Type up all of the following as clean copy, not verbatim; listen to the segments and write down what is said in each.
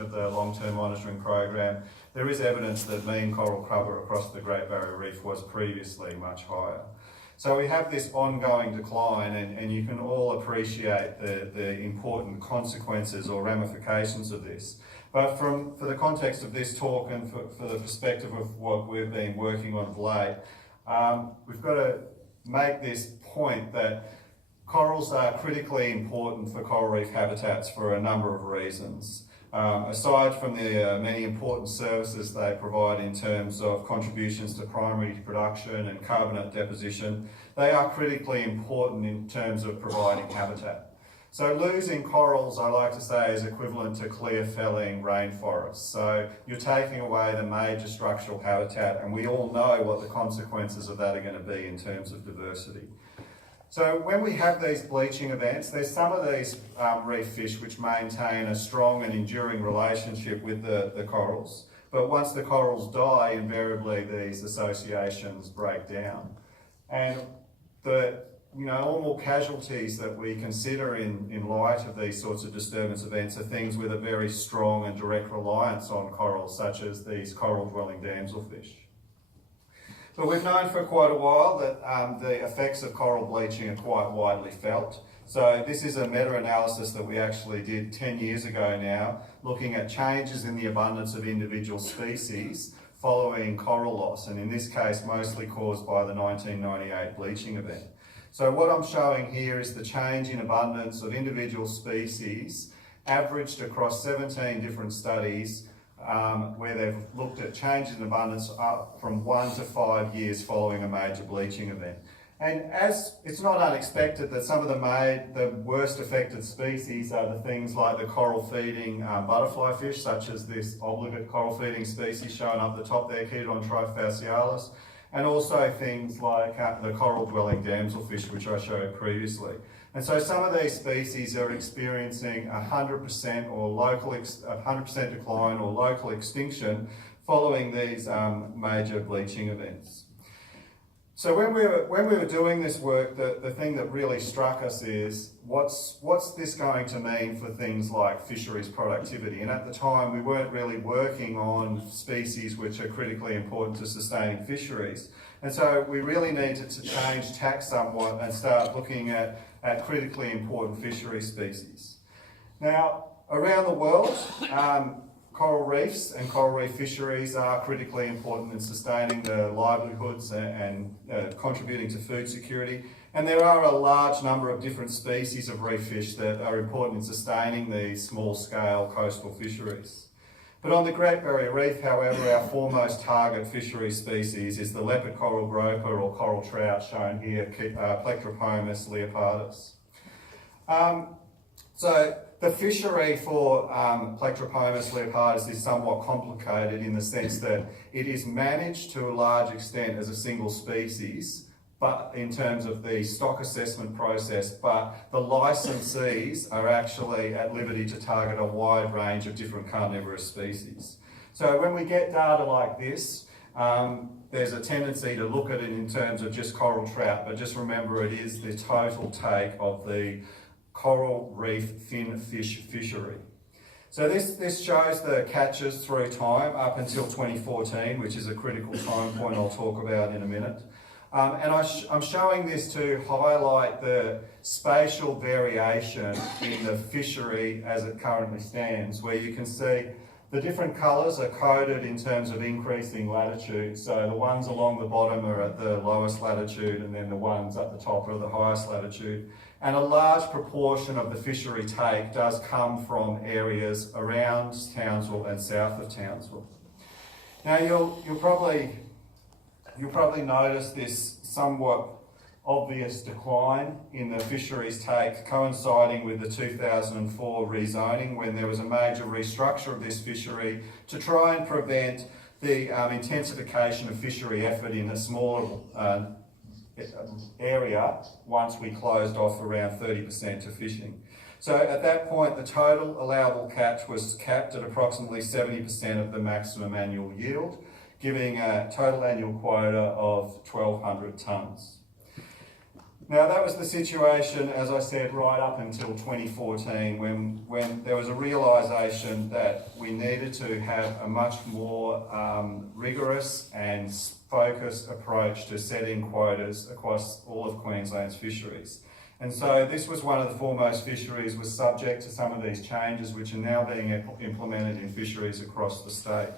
of the long-term monitoring program, there is evidence that mean coral cover across the Great Barrier Reef was previously much higher. So we have this ongoing decline, and you can all appreciate the important consequences or ramifications of this. But for the context of this talk and for the perspective of what we've been working on of late, we've got to make this point that corals are critically important for coral reef habitats for a number of reasons. Aside from the many important services they provide in terms of contributions to primary production and carbonate deposition, they are critically important in terms of providing habitat. So losing corals, I like to say, is equivalent to clear felling rainforests. So you're taking away the major structural habitat, and we all know what the consequences of that are going to be in terms of diversity. So when we have these bleaching events, there's some of these reef fish which maintain a strong and enduring relationship with the corals. But once the corals die, invariably these associations break down. And the normal casualties that we consider in light of these sorts of disturbance events are things with a very strong and direct reliance on corals, such as these coral-dwelling damselfish. But we've known for quite a while that the effects of coral bleaching are quite widely felt. So this is a meta-analysis that we actually did 10 years ago now, looking at changes in the abundance of individual species following coral loss, and in this case mostly caused by the 1998 bleaching event. So what I'm showing here is the change in abundance of individual species averaged across 17 different studies where they've looked at changes in abundance up from 1 to 5 years following a major bleaching event. And as it's not unexpected that some of the worst affected species are the things like the coral feeding butterfly fish, such as this obligate coral feeding species shown up the top there, Chaetodon trifascialis, and also things like the coral dwelling damselfish, which I showed previously. And so some of these species are experiencing 100% or 100% decline or local extinction following these major bleaching events. So when we were doing this work, the thing that really struck us is what's this going to mean for things like fisheries productivity? And at the time, we weren't really working on species which are critically important to sustaining fisheries. And so we really needed to change tack somewhat and start looking at critically important fishery species. Now, around the world, coral reefs and coral reef fisheries are critically important in sustaining the livelihoods and contributing to food security. And there are a large number of different species of reef fish that are important in sustaining these small-scale coastal fisheries. But on the Great Barrier Reef, however, our foremost target fishery species is the leopard coral groper or coral trout, shown here, Plectropomus leopardus. So the fishery for Plectropomus leopardus is somewhat complicated in the sense that it is managed to a large extent as a single species, but in terms of the stock assessment process, but the licensees are actually at liberty to target a wide range of different carnivorous species. So when we get data like this, there's a tendency to look at it in terms of just coral trout, but just remember it is the total take of the coral reef fin fish fishery. So this shows the catches through time up until 2014, which is a critical time point I'll talk about in a minute. And I'm showing this to highlight the spatial variation in the fishery as it currently stands, where you can see the different colours are coded in terms of increasing latitude. So the ones along the bottom are at the lowest latitude, and then the ones at the top are the highest latitude. And a large proportion of the fishery take does come from areas around Townsville and south of Townsville. Now you'll probably notice this somewhat obvious decline in the fisheries take coinciding with the 2004 rezoning, when there was a major restructure of this fishery to try and prevent the intensification of fishery effort in a smaller area once we closed off around 30% to fishing. So at that point, the total allowable catch was capped at approximately 70% of the maximum annual yield, giving a total annual quota of 1,200 tonnes. Now that was the situation, as I said, right up until 2014 when there was a realisation that we needed to have a much more rigorous and focused approach to setting quotas across all of Queensland's fisheries. And so this was one of the foremost fisheries, was subject to some of these changes which are now being implemented in fisheries across the state.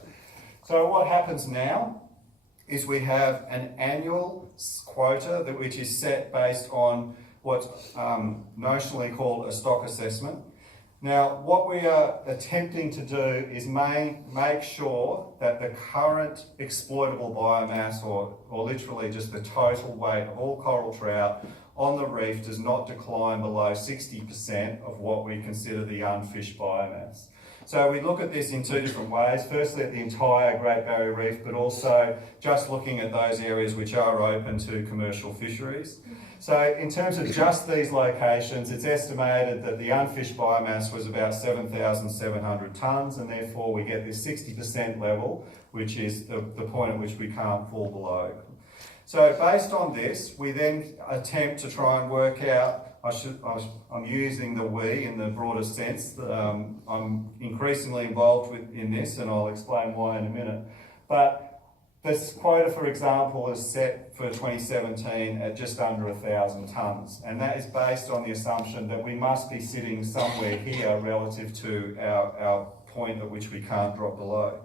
So what happens now is we have an annual quota which is set based on what's notionally called a stock assessment. Now, what we are attempting to do is make sure that the current exploitable biomass, or literally just the total weight of all coral trout on the reef, does not decline below 60% of what we consider the unfished biomass. So we look at this in two different ways. Firstly, at the entire Great Barrier Reef, but also just looking at those areas which are open to commercial fisheries. So in terms of just these locations, it's estimated that the unfished biomass was about 7,700 tonnes, and therefore we get this 60% level, which is the point at which we can't fall below. So based on this, we then attempt to try and work out, I'm using the we in the broadest sense. I'm increasingly involved in this, and I'll explain why in a minute. But this quota, for example, is set for 2017 at just under 1,000 tonnes, and that is based on the assumption that we must be sitting somewhere here relative to our point at which we can't drop below.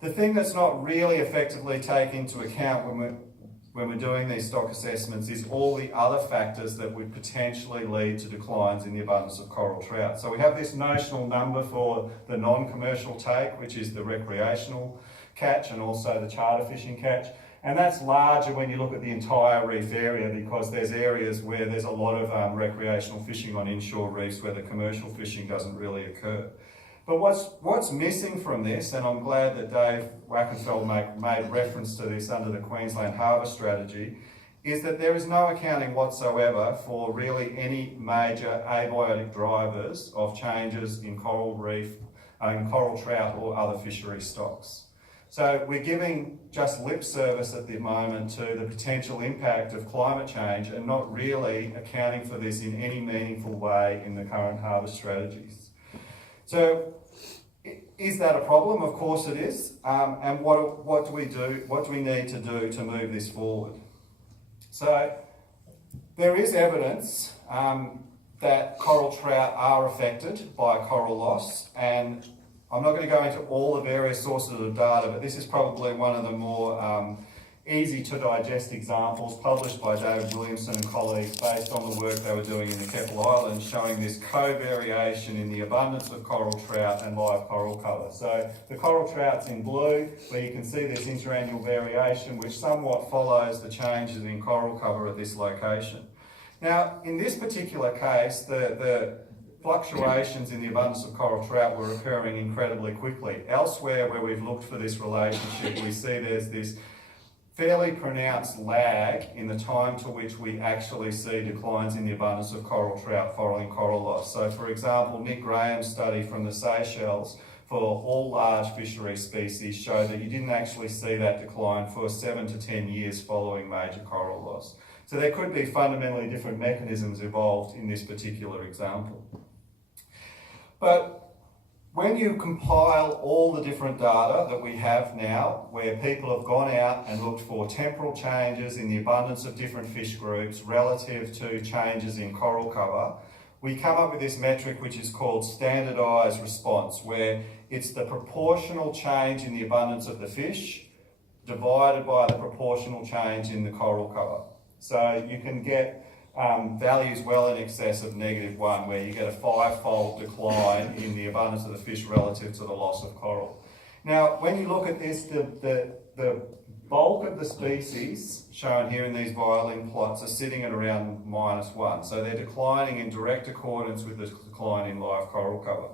The thing that's not really effectively taken into account when we're doing these stock assessments is all the other factors that would potentially lead to declines in the abundance of coral trout. So we have this notional number for the non-commercial take, which is the recreational catch and also the charter fishing catch. And that's larger when you look at the entire reef area, because there's areas where there's a lot of recreational fishing on inshore reefs where the commercial fishing doesn't really occur. But what's missing from this, and I'm glad that Dave Wackenfeld made reference to this under the Queensland Harbour Strategy, is that there is no accounting whatsoever for really any major abiotic drivers of changes in coral reef, in coral trout or other fishery stocks. So we're giving just lip service at the moment to the potential impact of climate change and not really accounting for this in any meaningful way in the current harbour strategies. So, is that a problem? Of course it is. And what do we do? What do we need to do to move this forward? So, there is evidence that coral trout are affected by coral loss, and I'm not going to go into all the various sources of data, but this is probably one of the more easy to digest examples published by David Williamson and colleagues based on the work they were doing in the Keppel Islands, showing this covariation in the abundance of coral trout and live coral cover. So the coral trout's in blue, where you can see this interannual variation which somewhat follows the changes in coral cover at this location. Now, in this particular case, the fluctuations in the abundance of coral trout were occurring incredibly quickly. Elsewhere where we've looked for this relationship, we see there's this fairly pronounced lag in the time to which we actually see declines in the abundance of coral trout following coral loss. So for example, Nick Graham's study from the Seychelles for all large fishery species showed that you didn't actually see that decline for 7 to 10 years following major coral loss. So there could be fundamentally different mechanisms involved in this particular example. But when you compile all the different data that we have now, where people have gone out and looked for temporal changes in the abundance of different fish groups relative to changes in coral cover, we come up with this metric which is called standardised response, where it's the proportional change in the abundance of the fish divided by the proportional change in the coral cover. So you can get values well in excess of -1, where you get a 5-fold decline in the abundance of the fish relative to the loss of coral. Now, when you look at this, the bulk of the species shown here in these violin plots are sitting at around -1. So they're declining in direct accordance with the decline in live coral cover.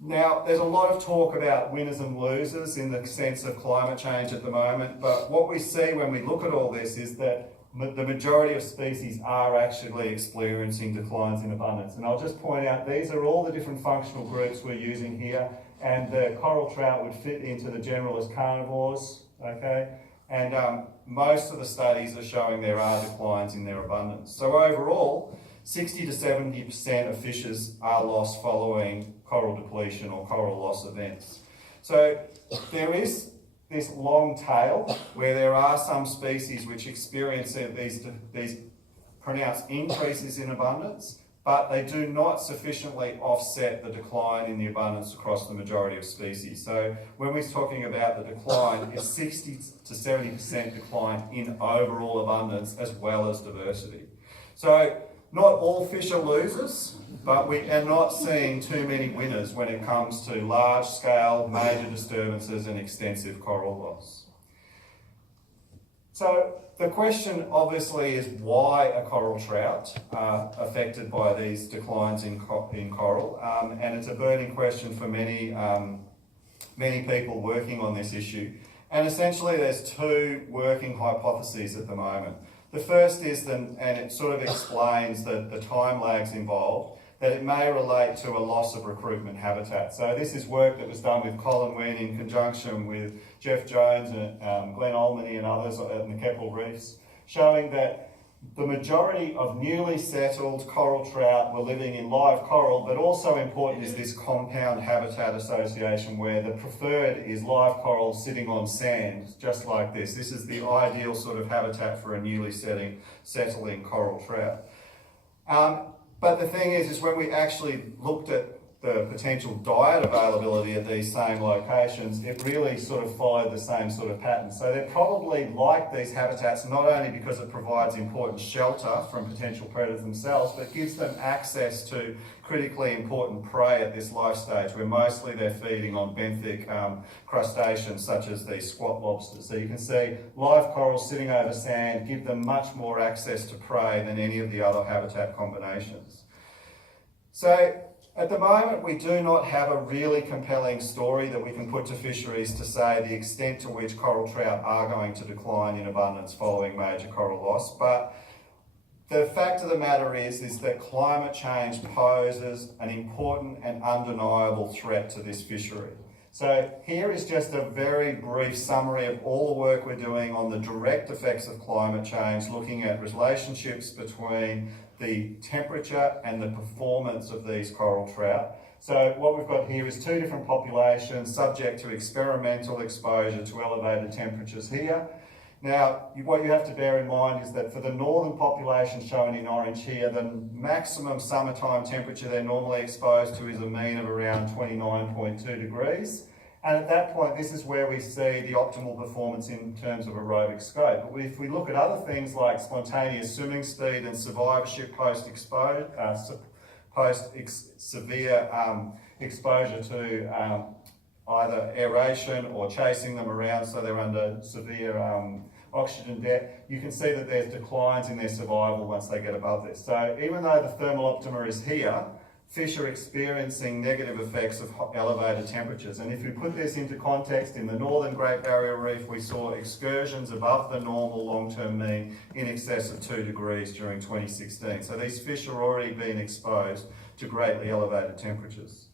Now, there's a lot of talk about winners and losers in the sense of climate change at the moment, but what we see when we look at all this is that the majority of species are actually experiencing declines in abundance. And I'll just point out, these are all the different functional groups we're using here, and the coral trout would fit into the generalist carnivores, okay? And most of the studies are showing there are declines in their abundance. So overall, 60 to 70% of fishes are lost following coral depletion or coral loss events. So there is this long tail where there are some species which experience these pronounced increases in abundance, but they do not sufficiently offset the decline in the abundance across the majority of species. So when we're talking about the decline, it's 60 to 70% decline in overall abundance as well as diversity. So not all fish are losers, but we are not seeing too many winners when it comes to large-scale major disturbances and extensive coral loss. So the question obviously is why are coral trout affected by these declines in coral? And it's a burning question for many people working on this issue. And essentially there's two working hypotheses at the moment. The first is, and it sort of explains the time lags involved, that it may relate to a loss of recruitment habitat. So this is work that was done with Colin Wynne in conjunction with Jeff Jones and Glenn Olmany and others at the Keppel Reefs, showing that the majority of newly settled coral trout were living in live coral, but also important is this compound habitat association where the preferred is live coral sitting on sand, just like this. This is the ideal sort of habitat for a newly settling coral trout. But the thing is when we actually looked at the potential diet availability at these same locations, it really sort of followed the same sort of pattern. So they're probably like these habitats not only because it provides important shelter from potential predators themselves, but gives them access to critically important prey at this life stage, where mostly they're feeding on benthic crustaceans such as these squat lobsters. So you can see live corals sitting over sand give them much more access to prey than any of the other habitat combinations. So at the moment, we do not have a really compelling story that we can put to fisheries to say the extent to which coral trout are going to decline in abundance following major coral loss. But the fact of the matter is that climate change poses an important and undeniable threat to this fishery. So here is just a very brief summary of all the work we're doing on the direct effects of climate change, looking at relationships between the temperature and the performance of these coral trout. So what we've got here is two different populations subject to experimental exposure to elevated temperatures here. Now, what you have to bear in mind is that for the northern population shown in orange here, the maximum summertime temperature they're normally exposed to is a mean of around 29.2 degrees. And at that point, this is where we see the optimal performance in terms of aerobic scope. But if we look at other things like spontaneous swimming speed and survivorship post-severe exposure to either aeration or chasing them around so they're under severe oxygen debt, you can see that there's declines in their survival once they get above this. So even though the thermal optima is here, fish are experiencing negative effects of elevated temperatures. And if we put this into context, in the northern Great Barrier Reef, we saw excursions above the normal long-term mean in excess of 2 degrees during 2016. So these fish are already being exposed to greatly elevated temperatures.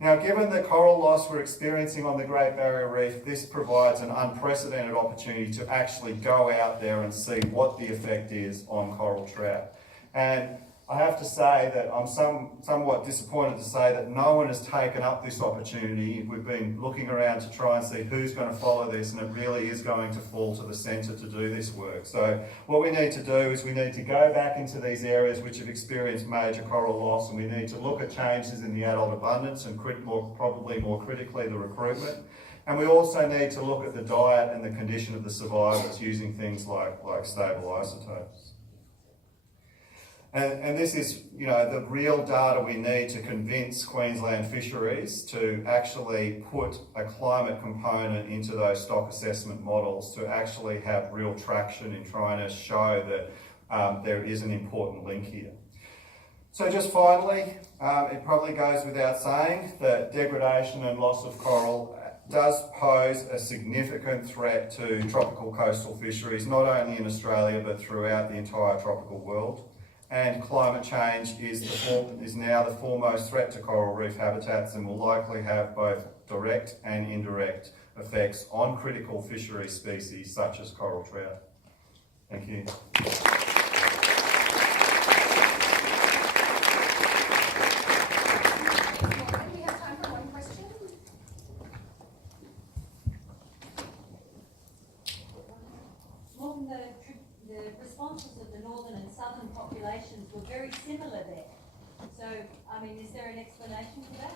Now, given the coral loss we're experiencing on the Great Barrier Reef, this provides an unprecedented opportunity to actually go out there and see what the effect is on coral trout. And I have to say that I'm somewhat disappointed to say that no one has taken up this opportunity. We've been looking around to try and see who's going to follow this, and it really is going to fall to the centre to do this work. So what we need to do is we need to go back into these areas which have experienced major coral loss, and we need to look at changes in the adult abundance and probably more critically the recruitment. And we also need to look at the diet and the condition of the survivors using things like stable isotopes. And this is, the real data we need to convince Queensland fisheries to actually put a climate component into those stock assessment models to actually have real traction in trying to show that there is an important link here. So just finally, it probably goes without saying that degradation and loss of coral does pose a significant threat to tropical coastal fisheries, not only in Australia, but throughout the entire tropical world. And climate change is now the foremost threat to coral reef habitats and will likely have both direct and indirect effects on critical fishery species such as coral trout. Thank you. We have time for one question. Morgan, the responses of the northern and southern populations were very similar there. So, I mean, is there an explanation for that?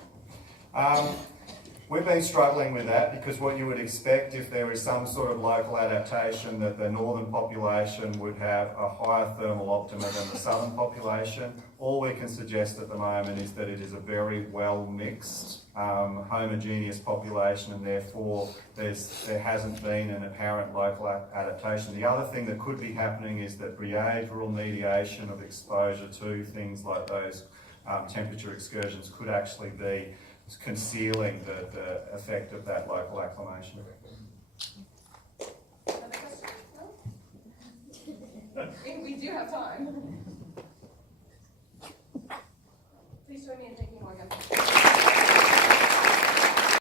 We've been struggling with that because what you would expect if there is some sort of local adaptation, that the northern population would have a higher thermal optima than the southern population. All we can suggest at the moment is that it is a very well mixed, homogeneous population, and therefore there hasn't been an apparent local adaptation. The other thing that could be happening is that behavioural mediation of exposure to things like those temperature excursions could actually be concealing the effect of that local acclimation. Another question? No? We do have time.